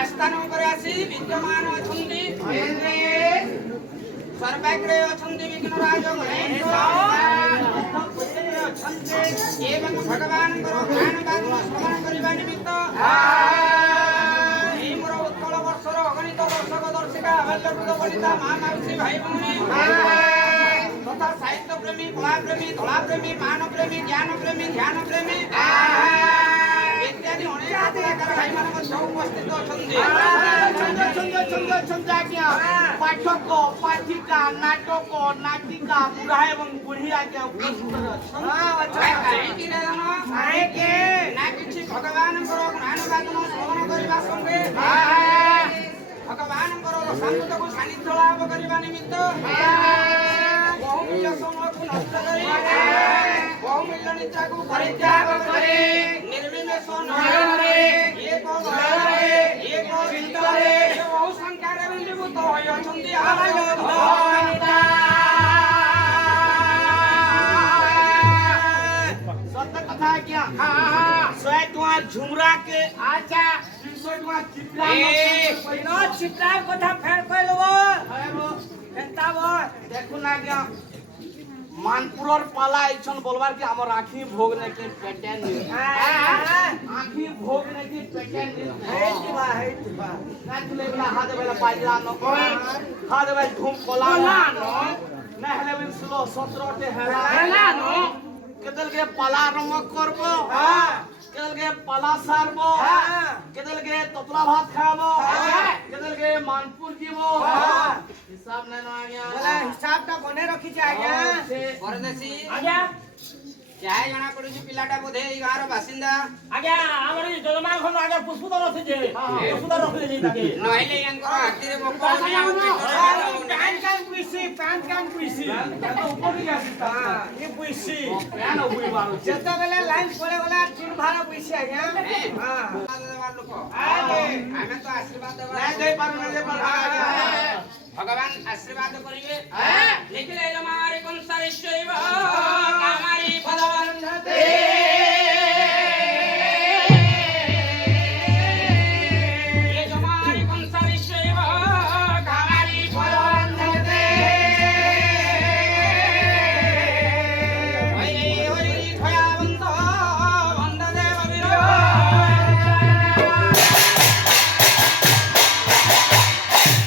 आस्थान विद्यमान सर्वाग्रे विघ्नराज एवं भगवान श्रवण करने निमित्त मोर उत्कल वर्षर अगणित दर्शक दर्शिका बाल्यवृद्ध बनिता माँ माउसी भाई भौणी तथा साहित्य प्रेमी कला प्रेमी धला प्रेमी मान प्रेमी ज्ञान प्रेमी ध्यान प्रेमी इत्यादि अनेक कलाकार भाई मान उपस्थित पाठक पाठिका नाटक नाटिका बुढ़ा एवं बुढ़ी आज्ञा उपस्थित भगवान ज्ञानवादन श्रवण करने संगे भगवान रसामृत को सानिध्य लाभ करने निमित्त बहुमूल्य समय को नष्ट कर बहुमूल्य निद्रा को परित्याग करे निर्विमेष एक चिंतने बहु संख्यार बिंदीभूत होती ঝুমরা কে আচ্ছা 300 টাকা চিপলা নো চিত্রার কথা ফের কইলব কেনতা বল দেখুন না আজ্ঞা মানপুরর পালা এইছন বলবার কি আমার আখি ভোগ নাকি পেটেন আখি ভোগ নাকি পেটেন হেইতিবা হেইতিবা না তুলে বেলা হাতে বেলা পাইলা ন হাতে বেলা ধুম কলা না হেলে বিন 16 17 তে হেলা ন কেদল কে পালা রঙ করব কেদল কে পালা সারব কেদল কে ততলা ভাত খাবো কেদল কে মানপুর দিব হিসাব নাই না আজ্ঞা বলে হিসাবটা বনে রখিছে আজ্ঞা পরদেশী আজ্ঞা যাই জনা পড়ুছি পিলাটা বোধে এই গাঁর বাসিন্দা আজ্ঞা আমার এই যজমান ঘর আগে পুষ্পদর আছে যে পুষ্পদর রখি দেই তাকে নইলে ইয়াঙ্কর হাতিরে বক্ক প্যান কান কুইছি প্যান কান কুইছি উপরে গেছি ই কুইছি কেন উই বারো যেতবেলে লাইন পড়ে গলা তিন ভাড়া কুইছি আজ্ঞা হ্যাঁ আমি তো আশীর্বাদ দেব নাই দেই পারো না দে পারো ভগবান আশীর্বাদ করিবে লিখিলে মারি কনসারেশ্বরী কামারি পদবন্ধতে এ জমারি কনসারেশ্বরী কামারি পদবন্ধতে হরি হরি ধয়া বন্ধ বন্ধ দেব বীর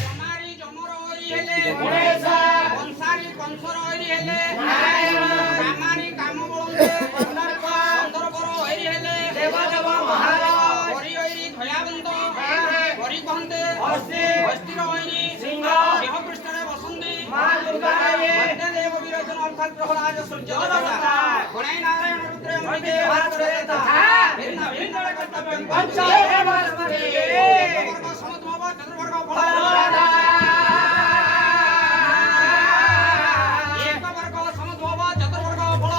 জমারি জমর হরি হেলে কনসারি কনসর হরি হেলে কামারি কাম বলন্দে বন্দর বড় হরি হেলে দেব দেব মহারাজ হরি হরি ধয়া বন্ধ হরি কহন্দে হস্তি হস্তির হরি সিংহ সিংহ পৃষ্ঠরে বসন্তি মা দুর্গা বন্দে দেব বিরোচন অর্থাৎ প্রহ্লাদ সূর্য দেবতা গণাই নারায়ণ রুদ্র অমৃতে ভাস্করে তথা ভিন্ন ভিন্ন কর্তব্য পঞ্চ দেবস্মতি বর্গ সমুদ্র চতুর্বর্গ ফল এক বর্গ সমুদ্র চতুর্বর্গ ফল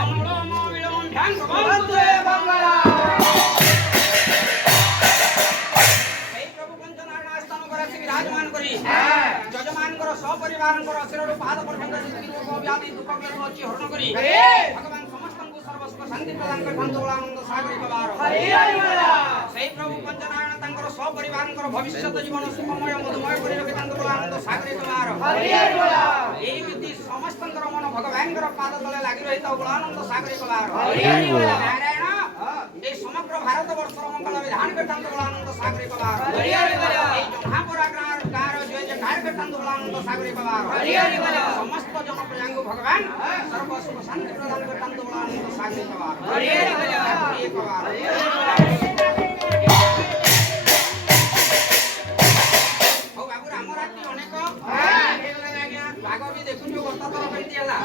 অমৃতম বিলম ধ্যান বন্দে মঙ্গল এই প্রভু পঞ্চনারায়ণ স্থান করে আসি বিরাজমান করি যজমানଙ୍କର ସପରିବାରଙ୍କର ଶିରରୁ ପାଦ ପର୍ଯ୍ୟନ୍ତ ଯେତିକି ରୋଗ ବ୍ୟାଧି ଦୁଃଖ କ୍ଲେଶ ଅଛି ହରଣ କରି ଭଗବାନ ସମସ୍ତଙ୍କୁ ସର୍ବସ୍ୱ ଶାନ୍ତି ପ୍ରଦାନ କରିଥାନ୍ତୁ ବୋଲି ଆନନ୍ଦ ସାଗରିକ ବାର ସେଇ ପ୍ରଭୁ ପଞ୍ଚନାରାୟଣ ତାଙ୍କର ସପରିବାରଙ୍କର ଭବିଷ୍ୟତ ଜୀବନ ସୁଖମୟ ମଧୁମୟ କରି ରଖିଥାନ୍ତୁ ବୋଲି ଆନନ୍ଦ ସାଗରିକ ବାର ଏମିତି ସମସ୍ତଙ୍କର ମନ ଭଗବାନଙ୍କର ପାଦ ତଳେ ଲାଗି ରହିଥାଉ ବୋଲି ଆନନ୍ଦ ସାଗରିକ ବାର ନାରାୟଣ এই সমগ্র ভারত বর্ষর মঙ্গল বিধান করতান্ত বলে আনন্দ সাগরিক বার এই জমহাপুরা গাঁর জয় যে গায় করতান্ত বলে আনন্দ সাগরিক বার সমস্ত জনপ্রজাঙ্গ ভগবান সর্ব সুখ শান্তি প্রদান করতান্ত বলে আনন্দ সাগরিক বার এক বার ও বাবু রামরাত্রি অনেক ভাগ বি দেখুଛୁ ବର୍ତ୍ତା ତର କେମିତି ହେଲା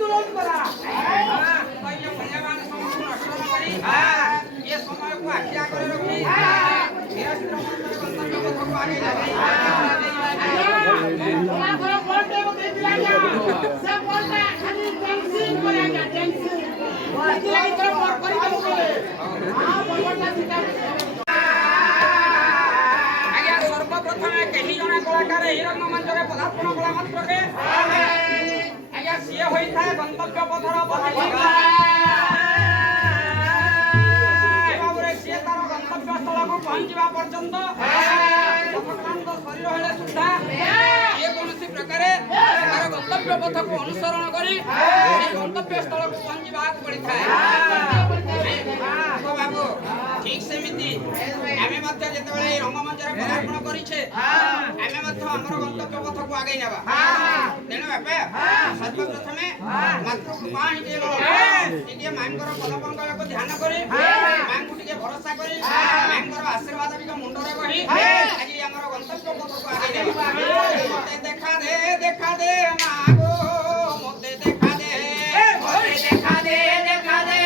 তুরন্ত করা মূল্যবান ସମସ୍ତଙ୍କୁ ନଷ୍ଟନ କରି ଏ ସମୟକୁ ଆଖି ଆଗରେ ରଖି ଧୀରସ୍ଥିର ମନରେ ଗନ୍ତବ୍ୟ ପଥକୁ ଆଗେଇ ନେବା ଆଜ୍ଞା ସର୍ବପ୍ରଥମେ କେହି ଜଣେ କଳାକାର ଏହି ରଙ୍ଗମଞ୍ଚରେ ପଦାର୍ପଣ କଲା ମାତ୍ରକେ ଆଜ୍ଞା ସିଏ ହୋଇଥାଏ ଗନ୍ତବ୍ୟ ପଥର ପଥିକ ଭାବରେ ସିଏ ତାର ଗନ୍ତବ୍ୟ ସ୍ଥଳକୁ ପହଞ୍ଚିବା ପର୍ଯ୍ୟନ୍ତ ଅକ୍ଳାନ୍ତ ଶରୀର ହେଲେ ସୁଦ୍ଧା ଯେକୌଣସି ପ୍ରକାରେ ତାର ଗନ୍ତବ୍ୟ ପଥକୁ ଅନୁସରଣ କରି ସେ ଗନ୍ତବ୍ୟ ସ୍ଥଳକୁ ପହଞ୍ଚିବାକୁ ପଡ଼ିଥାଏ ବାବୁ ଠିକ ସେମିତି ଆମେ ମଧ୍ୟ ଯେତେବେଳେ এই ରଙ୍ଗମଞ୍ଚରେ ପଦାର୍ପଣ କରିଛେ ଆମେ ମଧ୍ୟ ଆମର ଗନ୍ତବ୍ୟ ପଥକୁ ଆଗେଇ ନେବା ତେଣୁ ଏବେ ସର୍ବପ୍ରଥମେ ମାତୃକୃପା ଟିକେ ମାଙ୍କର ପଦପଙ୍କଜକୁ ଧ୍ୟାନ କରି ମାଙ୍କୁ ଟିକେ ଭରସା କରି ମାଙ୍କର ଆଶୀର୍ବାଦ ଟିକେ ମୁଣ୍ଡରେ ରହି ଆଜି ଆମର ଗନ୍ତବ୍ୟ ପଥକୁ ଆଗେଇ ନେବା ମତେ ଦେଖା ଦେ ମାଗୋ ମତେ ଦେଖା ଦେ ମାଗୋ ମତେ ଦେଖା ଦେ দেখা দে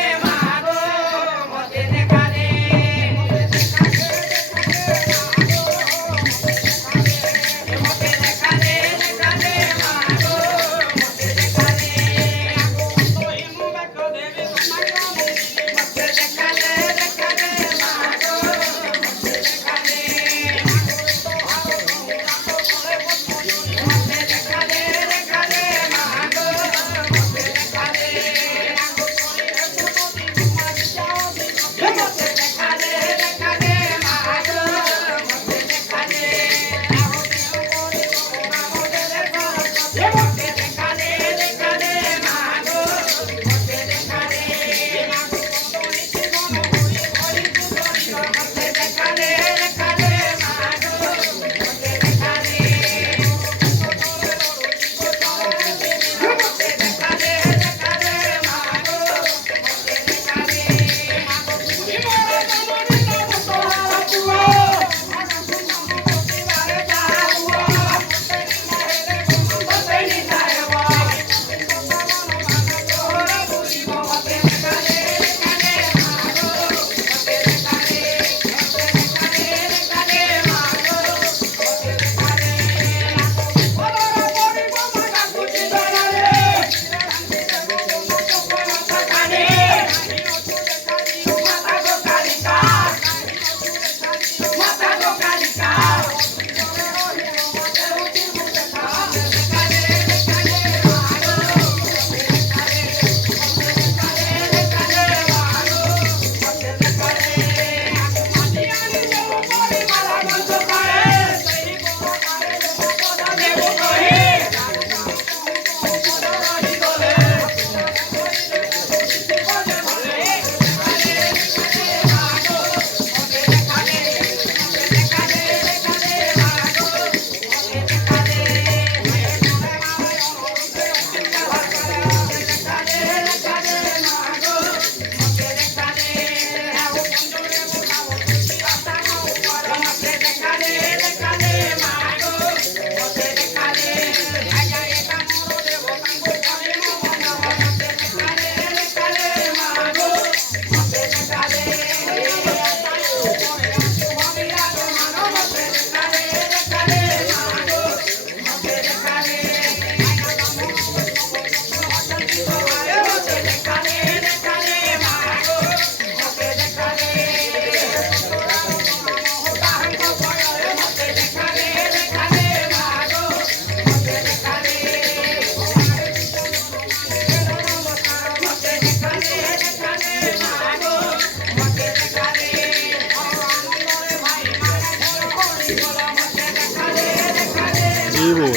बोल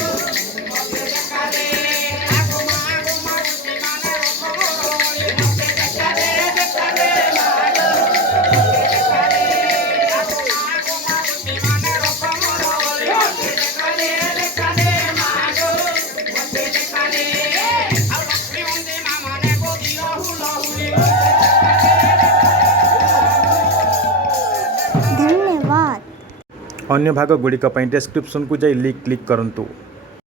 धन्यवाद। अन्य भाग गुड़िक डिस्क्रिप्शन को जाई लिंक क्लिक करंतु।